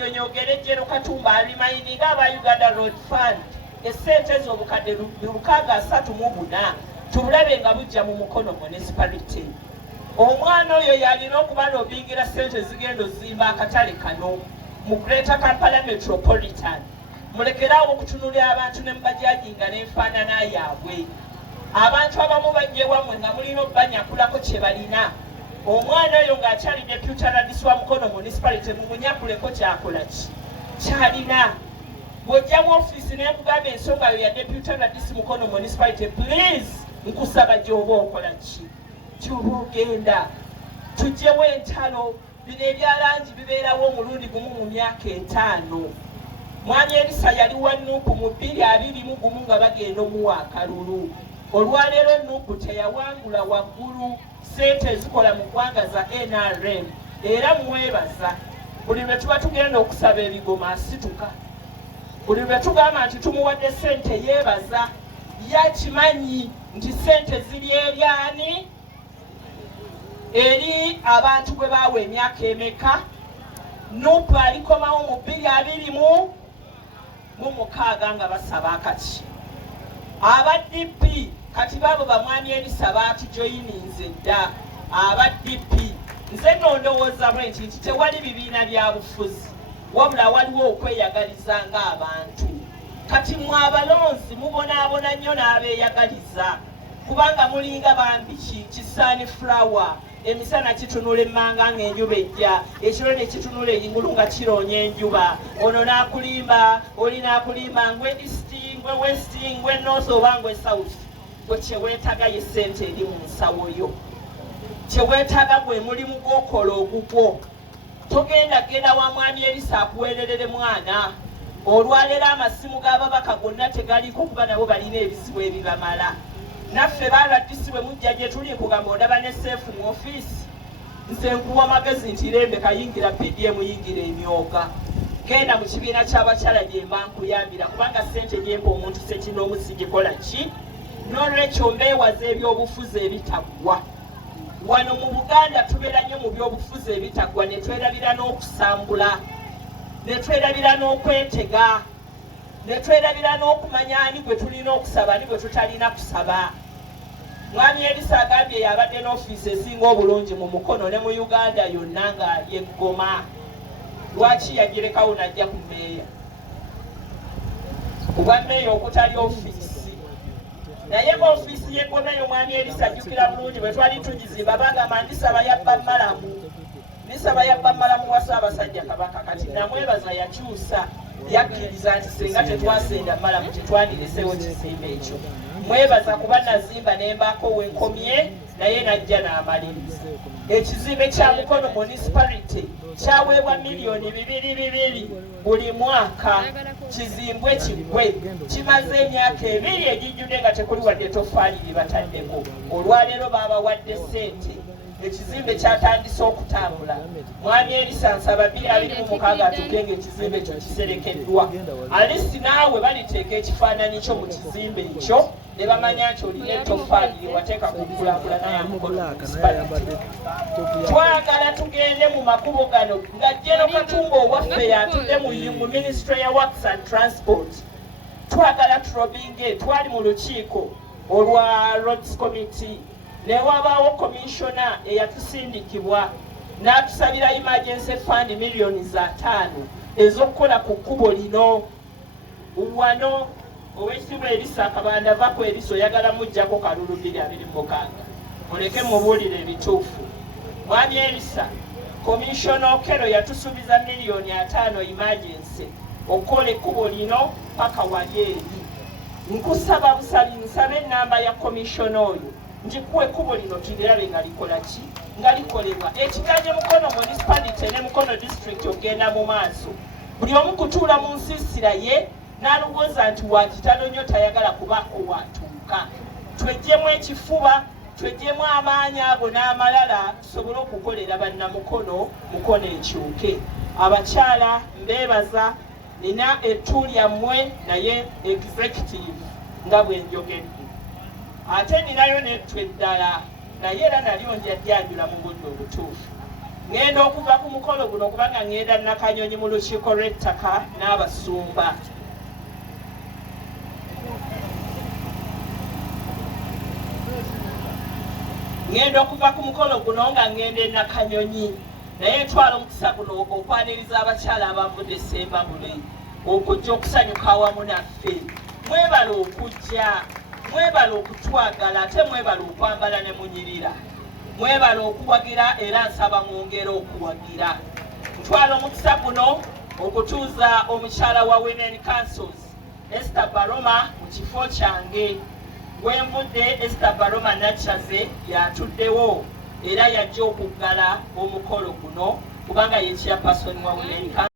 annyonyogere Jero Katumba alimayininga aba Uganda Road Fund essente ez'obukadde 634 tubulabe nga bujja mu Mukono municipality. Omwana oyo yalina okuba n'obingira ssente zigenda ozimba akatale kano mu Greater Kampala Metropolitan. Mulekerawo okutunulira abantu ne mubajajinga n'enfaanana yaabwe. Abantu abamu bajje wamwe nga mulina obbanyakulako kye balina. Omwana oyo ng'akyali deputy radisi wa Mukono municipality mumunyakuleko kyakola ki kyalina. Bw'ojja mu ofiisi ne nkugamba ensonga yo ya deputy radisi Mukono municipality, please nkusaba gy'oba okola ki gy'oba ogenda. Tuggyewo entalo, bino ebyalangi bibeerawo omulundi gumu mu myaka 5. Mwami Elisa yali wa Nuupu mu 2021 nga bagenda omuwa akalulu. Olwaleero Nuupu teyawangula waggulu ssente ezikola mu ggwanga za NRM. Era mwebaza buli lwe tuba tugenda okusaba ebigoma asituka. Buli lwe tugamba nti tumuwadde ssente yeebaza. Yakimanyi nti ssente ziri eri ani? Eri abantu gwe baawa emyaka emeka. Nuupu alikomawo mu 2026 nga basaba akaki. Aba DP kati baabo bamwami Elisa baatujoyininze dda. Aba DP nze nondowooza bwenti nti tewali bibiina bya bufuzi wabula waliwo okweyagaliza ng'abantu. Kati mwe abalonzi mubonaabona nnyo n'abeeyagaliza kubanga mulinga bambi kisaani flower. Emisana kitunula emmanga ng'enjuba ejja, ekiro ne kitunula engulu nga kiroonya enjuba. Ono n'akulimba, oli n'akulimba ngwe east, ngwe west, ngwe north oba ngwe south. Gwe kyeweetaga ye ssente eri mu nsawo yo. Kyeweetaga gwe mulimu gw'okola ogugwo. Togenda genda wa mwami Elisa akuweererere mwana. Olwaleero amasimu g'ababaka gonna tegaliiko kuba nabo balina ebizibu ebibamala. Naffe baradisi bwe mujja gye tuli nkugamba ondaba ne seefu mu ofiisi. Nze nkuwa magezi nti Lembe kayingira PDM yingira emyoga. Genda mu kibiina ky'abakyala gye mba nkuyambira kubanga ssente gyempa omuntu Ssekinomu sigikola ki. N'olwekyo mbeewaza ebyobufuzi ebitaggwa. Wano mu Buganda tubeera nnyo mu byobufuzi ebitaggwa ne twerabira n'okusambula, ne twerabira n'okwetega, ne twerabira n'okumanya ani gwe tulina okusaba ani gwe tutalina kusaba. Mwami Elisa agambye yabadde n'ofiisi esinga obulungi mu Mukono ne mu Uganda yonna nga yeggoma. Lwaki yagirekawo n'ajja ku mmeeya? Kubwa mmeeya okutali ofiisi. Naye ofiisi y'eggoma eyo mwami Elisa ajjukira bulungi bwe twali tugizimba bagamba ndisaba yabba mmalamu. Nisaba yabba mmalamu wa Ssaabasajja Kabaka. Kati namwebaza yakyusa. Yakkiriza nti singa tetwasenda mmalamu tetwandiresewo kizimbe ekyo. Mwebaza kuba nazimba ne mbaako wenkomye naye najja n'amaliriza. Ekizimbe kya Mukono municipality kyaweebwa $2,200 buli mwaka. Kizimbwe kiggwe. Kimaze emyaka 2 egijjudde nga tekuli wadde toffaali lye bataddeko. Olwaleero baabawadde ssente. Ekizimbe kyatandise okutambula. Mwami Elisa nsaba 2026 atuuke ng'ekizimbe ekyo kiserekeddwa. Alisi naawe baliteeka ekifaananyi kyo mu kizimbe ekyo ne bamanya nti olina ettoffaali lye wateeka ku nkulaakulana ya Mukono. Twagala tugende mu makubo gano nga Jero Katumba owaffe yatudde mu Ministry ya Works and Transport. Twagala tulobinge twali mu lukiiko olwa Roads Committee. Ne wabaawo komishona eyatusindikibwa n'atusabira emergency fund $5,000,000 ez'okukola ku kkubo lino. Wano ow'ekitiibwa Elisa Akabanda vako Elisa oyagala mujjako kalulu 2026. Muleke mubuulire ebituufu. Mwami Elisa, komishona Okero yatusuubiza $5,000,000 emergency okukola ekkubo lino paka wali eri. Nkusaba busabi nsabe ennamba ya komishona oyo. Njikuwe ekkubo lino tulirabe nga likola ki nga likolebwa. Ekiganje Mukono municipality ne Mukono district ogenda mu maaso. Buli omu kutuula mu nsiisira ye n'alowooza nti wa kitalo nnyo tayagala kubaako watuuka. Tweggyemu ekifuba, tweggyemu amaanyi ago n'amalala tusobole okukolera bannamukono Mukono ekyuke. Abakyala mbeebaza nina ettu lyammwe naye executive nga bwe njogedde. Ate ninayo n'ettu eddala naye era nalyo njajjanjula mu budde obutuufu. ngenda okuva ku mukolo guno kubanga ngenda Nakanyonyi mu lukiiko lw'ettaka n'abasumba. Ngenda okuva ku mukolo guno nga ngenda e Nakanyonyi, naye ntwala omukisa guno okwaniriza abakyala abavudde Sembabule okujja okusanyuka awamu naffe. Mwebala okujja, mwebala okutwagala, ate mwebala okwambala ne munyirira, mwebala okuwagira era nsaba mwongera okuwagira. Ntwala omukisa guno okutuuza omukyala wa Women Councils Esther Baroma mu kifo kyange. Wenvudde Esther Baroma Nachaze yatuddewo era yajja okuggala omukolo guno kubanga ye chairperson wa Women Council.